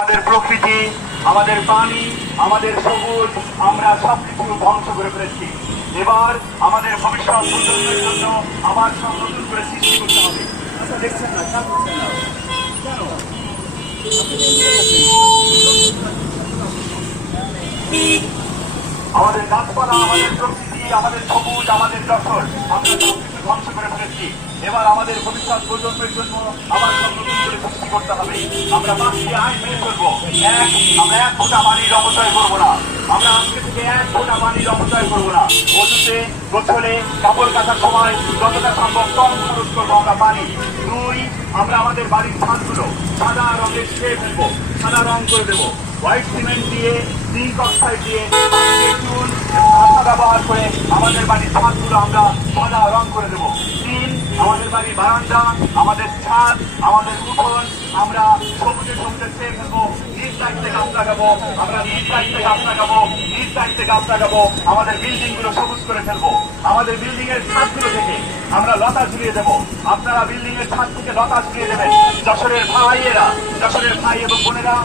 আমাদের প্রকৃতি, আমাদের পানি, আমাদের সবুজ, আমরা সবকিছু ধ্বংস করে ফেলেছি। এবার আমাদের ভবিষ্যৎ প্রজন্মের জন্য আবার সব নতুন করে সৃষ্টি করতে হবে। আচ্ছা, দেখছেন না, কেন করছেন না? কেন? আমাদের গাছপালা, আমাদের প্রকৃতি, আমাদের সবুজ, আমাদের যশোর, আমরা সবকিছু ধ্বংস করে ফেলেছি। এবার আমাদের ভবিষ্যৎ প্রজন্মের জন্য আবার সব নতুন করে সৃষ্টি করতে হবে। আমরা পাঁচটি আইন মেনে চলবো। আমরা এক ফোঁটা পানির অপচয় করবো না। আমরা আজকে থেকে এক ফোঁটা পানির অপচয় করবো না। অজুতে, গোসলে, কাপড় কাচার সময় যতটা সম্ভব কম খরচ করবো আমরা পানি। দুই, আমরা আমাদের বাড়ির ছাদগুলো সাদা রঙের ছেড়ে ফেলবো, সাদা রং করে দেবো। হোয়াইট সিমেন্ট দিয়ে, জিঙ্ক অক্সাইড দিয়ে, চুন এবং আঠা ব্যবহার করে আমাদের বাড়ির ছাদগুলো আমরা সাদা রং করে দেবো। তিন, আমাদের বাড়ির বারান্দা, আমাদের ছাদ, আমাদের উঠোন আমরা সবুজে সবুজে ছেড়ে ফেলবো। নিজ দায়িত্বে গাছ লাগাবো, আমরা নিজ দায়িত্বে গাছ লাগাবো, নিজ দায়িত্বে গাছ লাগাবো। আমাদের বিল্ডিং গুলো সবুজ করে ফেলবো। আমাদের বিল্ডিং এর ছাদগুলো থেকে আমরা লতা ঝুলিয়ে দেবো। আপনারা বিল্ডিং এর ছাদ থেকে লতা ঝুলিয়ে দেবেন। যশোরের ভাইয়েরা, যশোরের ভাই এবং বোনেরা